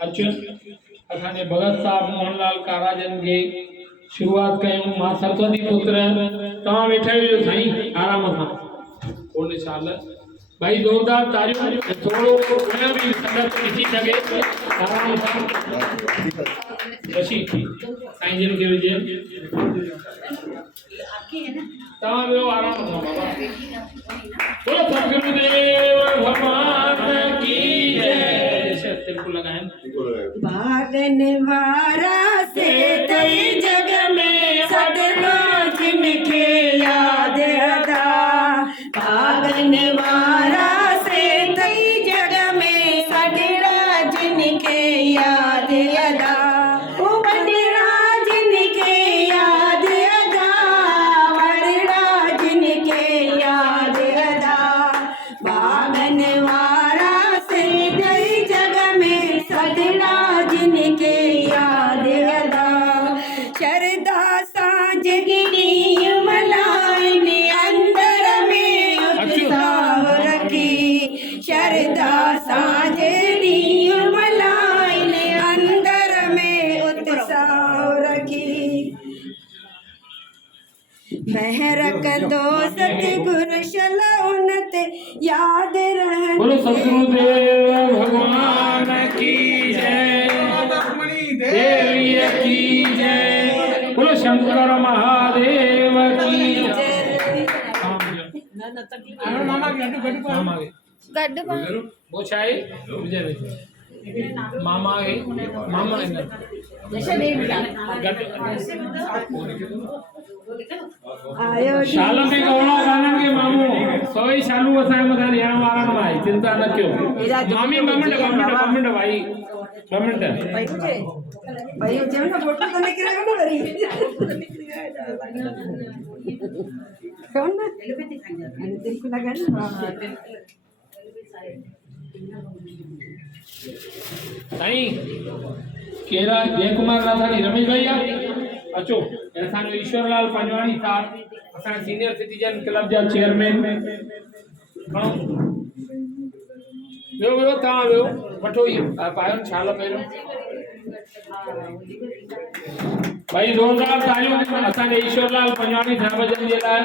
अच्छा असांजे भगत साहब मोहनलाल काराजन के शुरुआत कयूं मां सरस्वती पुत्र तव्हां वेठा आहियो साईं आराम सां कोन साल भाई जोरदार तारियूं थोड़ो उन भी संगत ॾिसी सघे आराम सां बशी साईं जन के विजय तव्हां वियो आराम सां बाबा बोलो सतगुरुदेव भगवान की जय तिलकु लगाएं भागन वारा से तई जग में सदगुरु जिनके याद अदा भागन वारा से तई जग में सदगुरु जिनके याद अदा वडरा जिनके याद अदा वडरा जिनके याद अदा भागन वारा से तई जग में सदगुरु जिनके याद अदा शरदा सांझ गिरी मलाइन अंदर में उत्साह रखी शरदा सांझ गिरी मलाइन अंदर में उत्साह रखी महरक दो सतगुरु शलौनत याद रहन बोलो सतगुरुदेव भगवान की जय देवी की जय बोलो शंकर महादेव की जय मामा के वो चाहे विजय विजय मामा के मामा शाल में गौड़ा गाना के मामू सोई शालू वसाए मथा यहाँ मारा न भाई चिंता न क्यों मामी ममंड भाई ममंड भाई उजे ना फोटो तो नहीं करेगा ना करी कौन ना दिल को लगा ना साईं केरा जय कुमार राधानी रमेश भैया अचो असां ईश्वरलाल पंजवाणी साहब असां सीनियर सिटीजन क्लब जा चेयरमैन वियो वियो तव्हां वियो वठो इहो पायो छाल पहिरियों भाई जोरदार तालियूं असांजे ईश्वरलाल पंजवाणी साहब जन जे लाइ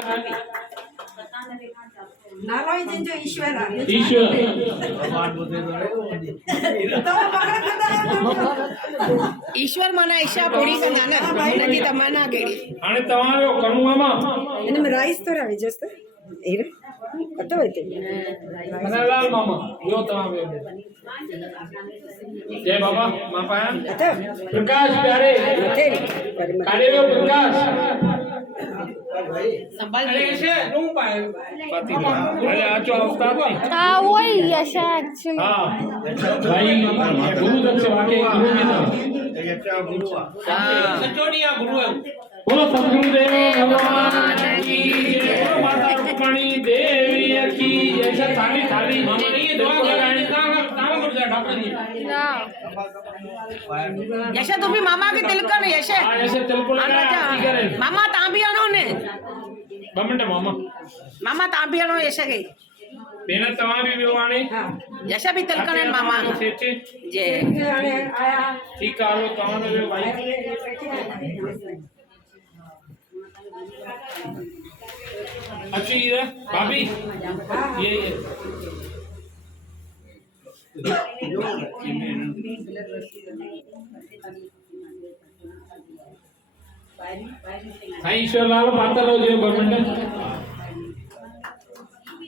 नालो ही जिन जो ईश्वर है ईश्वर ईश्वर माना इच्छा पूरी करना ना भाई की तमन्ना केड़ी हाणे तव्हां जो कणू मामा इन में राइस तो रहे जस्ट एरे कतो होते मनलाल मामा यो तव्हां वियो जय बाबा मां पाया प्रकाश प्यारे काले वियो प्रकाश संभाल अरे ऐसे नु पाए फातिमा अरे आचो उस्ताद हां वही यशा एक्चुअली हां भाई गुरु दक्ष वाके गुरु भी था अच्छा गुरु हां सचोड़िया गुरु है बोलो सतगुरुदेव भगवान की जय बोलो माता रुक्मणी देवी की जय थाली थाली मामा ये दुआ लगानी काम कर जा डॉक्टर जी ना यशा तू भी मामा के तिलकन यशा हां ऐसे तिलकुल लगा मामा ता भी आनो ने बमंड मामा मामा ता भी आनो यशा के बेन तवा भी वियो आने यशा भी तिलकन है मामा सेचे जे आया ठीक है लो तवा ने वियो भाई अच्छा ये भाभी ये साईं ईश्वरलाल पातल हो जो बमंड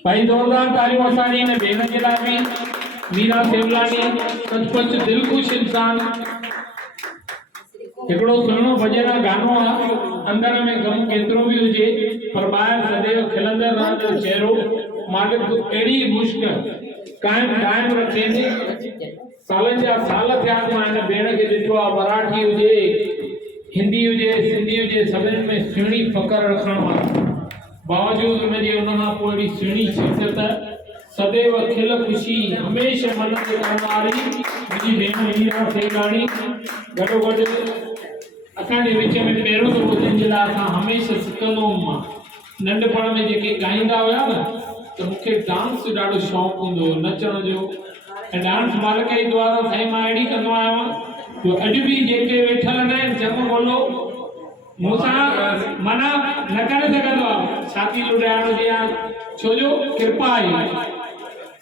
भाई जोरदार तालियों असानी ने भेण जे लाइ भी मीरा सेवलानी सचपच दिलखुश इंसान हिकिड़ो सुहिणो भॼन गानो आहे अंदर में गम केतिरो बि हुजे पर ॿाहिरि सदैव खिलंदड़ रहंदड़ चेहरो मालिक अहिड़ी मुश्क कायम रखेनि सालनि जा साल थिया मां हिन भेण खे ॾिठो आहे मराठी हुजे हिंदी हुजे सिंधी हुजे सभिनी में सुहिणी फ़क़्र रखण वारो बावजूद उनजे उनखां पोइ अहिड़ी सुहिणी शख़्सियत सदैव खिल खुशी हमेशह मन में करण वारी मुंहिंजी भेण मीरा सेवलानी गॾोगॾु असांजे विच में पहिरियों दफ़ो जंहिंजे लाइ असां हमेशह सिखंदो हुउमि मां नंढपण में जेके ॻाईंदा हुया न त मूंखे डांस जो ॾाढो शौक़ु हूंदो हुयो नचण जो ऐं डांस मालिक जी दुआ सां साईं मां अहिड़ी कंदो आहियां जो अॼु बि जेके वेठल आहिनि चङो भलो मूंसां मना न करे सघंदो आहे छाती लुॾाइण जी या छो जो कृपा आहे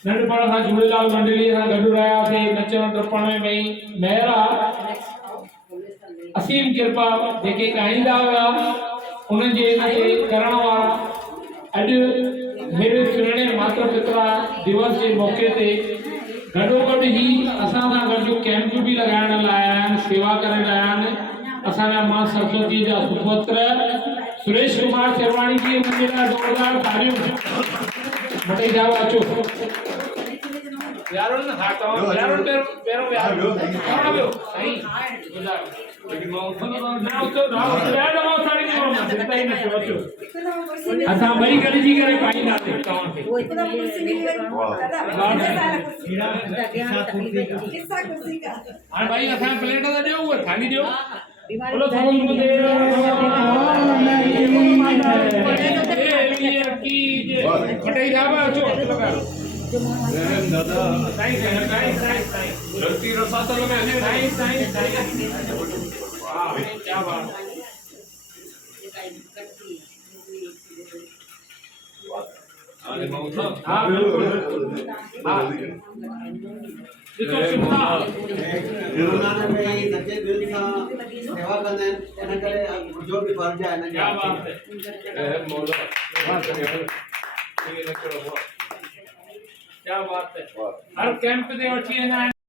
नंढपण खां झूलेलाल मंडलीअ सां गॾु रहियासीं नचण टपण में भई महिर आहे असीम कृपा जेके ॻाईंदा हुआ उन्हनि जे इनखे करण वारा अॼु मेरे सुहिणे माता पिता दिवस जे मौके ते गॾोगॾु ई असां सां गॾु कैंप बि लॻाइण लाइ आया आहिनि सेवा करे रहिया आहिनि असांजा मां सरस्वती जा सुपुत्र सुरेश कुमार शेरवाणी जी मुंहिंजे लाइ ज़ोरदार तालियूं मटे जाओ अचो यारो न हा तो यारो पेरो यारो कौन आयो सही लेकिन मां ना तो ना यार मां साड़ी नहीं मां सिर्फ ही न अचो असां ॿई गॾिजी करे पाईंदासीं तव्हांखे हाणे भाई असां प्लेट था ॾियो उहे थाली ॾियो बोलो थोरो मटाई जावा अचो लगा साईं धरती रसा तो लगा साईं वाह क्या बात हाँ बिल्कुल हाँ सेवा कंदा आहिनि करे जो बि फर्ज आहे क्या बात है क्या बात है हर कैंप ते वठी वेंदा आहिनि